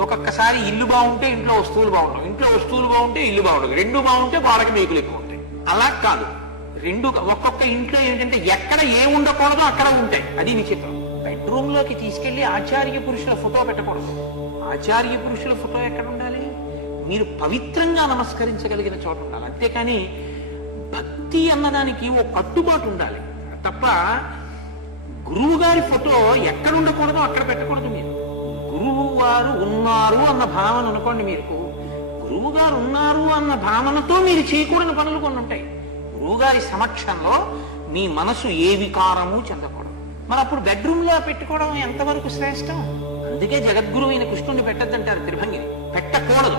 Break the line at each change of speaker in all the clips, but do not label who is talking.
ఒక్కొక్కసారి ఇల్లు బాగుంటే ఇంట్లో వస్తువులు బాగుండవు. ఇంట్లో వస్తువులు బాగుంటే ఇల్లు బాగుండదు. రెండు బాగుంటే గోడకి మేకులు ఎక్కువ ఉంటాయి. అలా కాదు. రెండు ఒక్కొక్క ఇంట్లో ఏంటంటే ఎక్కడ ఏ ఉండకూడదో అక్కడ ఉంటాయి. అది విచిత్రం. బెడ్రూమ్లోకి తీసుకెళ్ళి ఆచార్య పురుషుల ఫోటో పెట్టకూడదు. ఆచార్య పురుషుల ఫోటో ఎక్కడ ఉండాలి? మీరు పవిత్రంగా నమస్కరించగలిగిన చోట ఉండాలి. అంతేకాని భక్తి అన్నదానికి ఓ కట్టుబాటు ఉండాలి. తప్ప గురువు గారి ఫోటో ఎక్కడ ఉండకూడదో అక్కడ పెట్టకూడదు మీరు. గురువు వారు ఉన్నారు అన్న భావన అనుకోండి మీకు. గురువు గారు ఉన్నారు అన్న భావనతో మీరు చేయకూడని పనులు కొన్ని ఉంటాయి. గురువు గారి సమక్షంలో మీ మనసు ఏ వికారము చెందకూడదు. మరి అప్పుడు బెడ్రూమ్లో పెట్టుకోవడం ఎంతవరకు శ్రేష్టం? అందుకే జగద్గురు అయిన కృష్ణుని పెట్టద్దంటారు త్రిభంగిని. పెట్టకూడదు.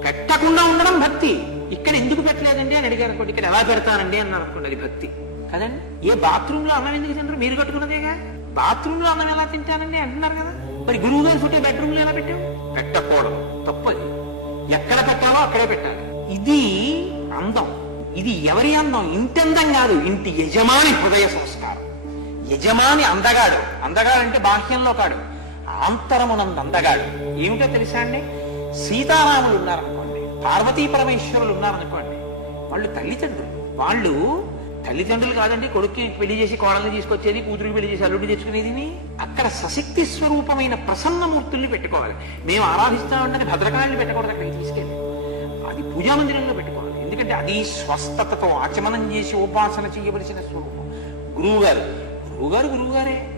పెట్టకుండా ఉండడం భక్తి. ఇక్కడ ఎందుకు పెట్టలేదండి అని అడిగారు అనుకోండి. ఇక్కడ ఎలా పెడతారండి అన్నారు అనుకోండి. అది భక్తి. కదండి? ఏ బాత్రూమ్లో అన్నం ఎందుకు తింటారు? మీరు కట్టుకున్నదేగా? బాత్రూమ్లో అన్నం ఎలా తింటారండి అంటున్నారు కదా. మరి గురువు గారి ఫోటో బెడ్రూమ్లో ఎలా పెట్టావు? పెట్టకూడదు తప్పది. ఎక్కడ పెట్టాలో అక్కడే పెట్టాలి. ఇది అందం. ఇది ఎవరి అందం? ఇంటి అందం కాదు ఇంటి యజమాని హృదయ సంస్కారం. యజమాని అందగాడు. అందగాడు అంటే బాహ్యంలో కాడు. ఆంతరమునంద అందగాడు. ఏమిటో తెలుసా అండి? సీతారాములు ఉన్నారనుకోండి పార్వతీ పరమేశ్వరులు ఉన్నారనుకోండి వాళ్ళు తల్లిదండ్రులు. వాళ్ళు తల్లిదండ్రులు కాదండి కొడుక్కి పెళ్ళి చేసి కోడల్ని తీసుకొచ్చేది కూతురికి పెళ్ళి చేసి అల్లుడిని తెచ్చుకునేది అక్కడ సశక్తి స్వరూపమైన ప్రసన్నమూర్తుల్ని పెట్టుకోవాలి. మేము ఆరాధిస్తామంటే భద్రకాళిని పెట్టకూడదు అక్కడికి తీసుకెళ్ళి. అది పూజా మందిరంలో పెట్టుకోవాలి. ఎందుకంటే అది స్వస్థతతో ఆచమనం చేసి ఉపాసన చేయవలసిన స్వరూపం. గురువుగారు గురువుగారు గురువుగారే.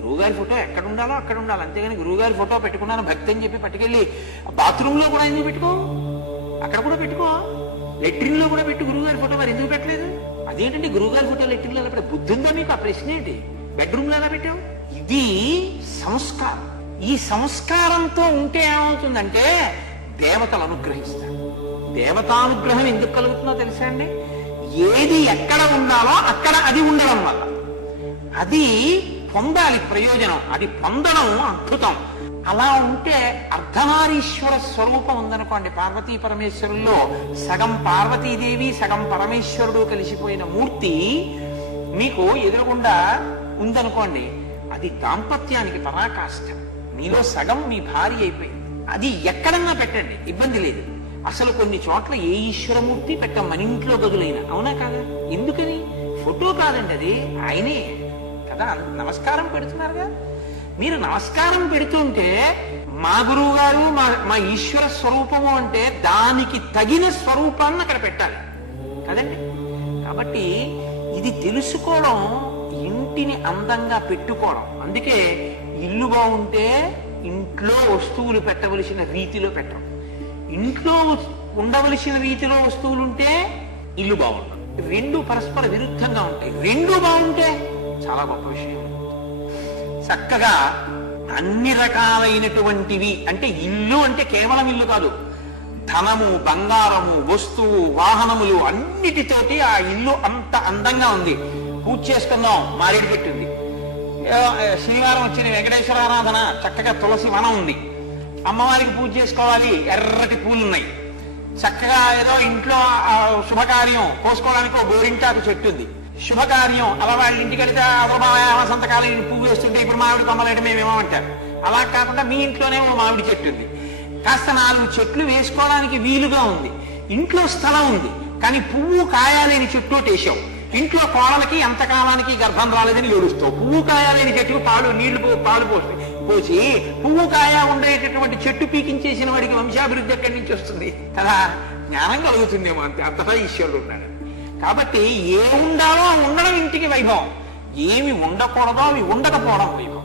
గురువుగారి ఫోటో ఎక్కడ ఉండాలో అక్కడ ఉండాలి. అంతేగాని గురువుగారి ఫోటో పెట్టుకున్నాను భక్తి అని చెప్పి పట్టుకెళ్ళి బాత్రూంలో కూడా ఎందుకు పెట్టుకో? అక్కడ కూడా పెట్టుకో. లెట్రిన్లో కూడా పెట్టు గురువుగారి ఫోటో మరి ఎందుకు పెట్టలేదు? అదేంటండి గురువుగారి ఫోటోలు లెట్రిన్ ఎలా పెట్టావు? బుద్ధి ఉందా మీకు? ఆ ప్రశ్న ఏంటి? బెడ్రూమ్లో ఎలా పెట్టావు? ఇది సంస్కారం. ఈ సంస్కారంతో ఉంటే ఏమవుతుందంటే దేవతలు అనుగ్రహిస్తారు. దేవతానుగ్రహం ఎందుకు కలుగుతుందో తెలుసా అండి? ఏది ఎక్కడ ఉండాలో అక్కడ అది ఉండడం వల్ల. అది పొందాలి ప్రయోజనం. అది పొందడం అద్భుతం. అలా ఉంటే అర్ధనారీశ్వర స్వరూపం ఉందనుకోండి. పార్వతీ పరమేశ్వరుల్లో సగం పార్వతీదేవి సగం పరమేశ్వరుడు కలిసిపోయిన మూర్తి మీకు ఎదురుగుండా ఉందనుకోండి. అది దాంపత్యానికి పరాకాష్ట మీలో సగం మీ భార్య అయిపోయింది. అది ఎక్కడన్నా పెట్టండి. ఇబ్బంది లేదు. అసలు కొన్ని చోట్ల ఏ ఈశ్వరమూర్తి పెట్ట మన ఇంట్లో గదులైనా అవునా కాదా? ఎందుకని? ఫోటో కాదండి అది. ఆయనే. కదా? నమస్కారం పెడుతున్నారుగా? మీరు నమస్కారం పెడుతుంటే మా గురువు గారు మా మా ఈశ్వర స్వరూపము అంటే దానికి తగిన స్వరూపాన్ని అక్కడ పెట్టాలి. కదండి? కాబట్టి ఇది తెలుసుకోవడం ఇంటిని అందంగా పెట్టుకోవడం. అందుకే ఇల్లు బాగుంటే ఇంట్లో వస్తువులు పెట్టవలసిన రీతిలో పెట్టడం. ఇంట్లో ఉండవలసిన రీతిలో వస్తువులు ఉంటే ఇల్లు బాగుండదు రెండు పరస్పర విరుద్ధంగా ఉంటాయి. రెండు బాగుంటే చాలా గొప్ప విషయం. చక్కగా అన్ని రకాలైనటువంటివి అంటే ఇల్లు అంటే కేవలం ఇల్లు కాదు. ధనము బంగారము వస్తువు వాహనములు అన్నిటితోటి ఆ ఇల్లు అంత అందంగా ఉంది. పూజ చేసుకుందాం మారేడు పెట్టింది శనివారం వచ్చిన వెంకటేశ్వర ఆరాధన చక్కగా తులసి వనం ఉంది. అమ్మవారికి పూజ చేసుకోవాలి ఎర్రటి పూలు ఉన్నాయి. చక్కగా ఏదో ఇంట్లో శుభకార్యం కోసుకోవడానికి ఒక గోరింటాకు చెట్టు ఉంది. శుభకార్యం. అలా వాళ్ళ ఇంటికి వెళ్తే సంతకాలం పువ్వు వేస్తుంటే ఇప్పుడు మామిడి కొమ్మలేట మేమేమంటారు అలా కాకుండా మీ ఇంట్లోనే ఓ మామిడి చెట్టు ఉంది. కాస్త నాలుగు చెట్లు వేసుకోవడానికి వీలుగా ఉంది. ఇంట్లో స్థలం ఉంది. కానీ పువ్వు కాయాలేని చెట్టు ఒకటి వేసావు ఇంట్లో కోడలకి ఎంతకాలానికి గర్భం రాలేదని ఏడుస్తావు. పువ్వు కాయాలేని చెట్టుకు పాలు నీళ్ళు పో- పాలు పోసి పోసి పువ్వు కాయ ఉండేటటువంటి చెట్టు పీకించేసిన వాడికి వంశాభివృద్ధి ఎక్కడి నుంచి వస్తుంది? కదా జ్ఞానం కలుగుతుందేమో అంతే. అంతటా ఈశ్వరుడు ఉన్నాడు. కాబట్టి ఏ ఉండాలో ఉండడం ఇంటికి వైభవం. ఏమి ఉండకూడదో అవి ఉండకపోవడం వైభవం.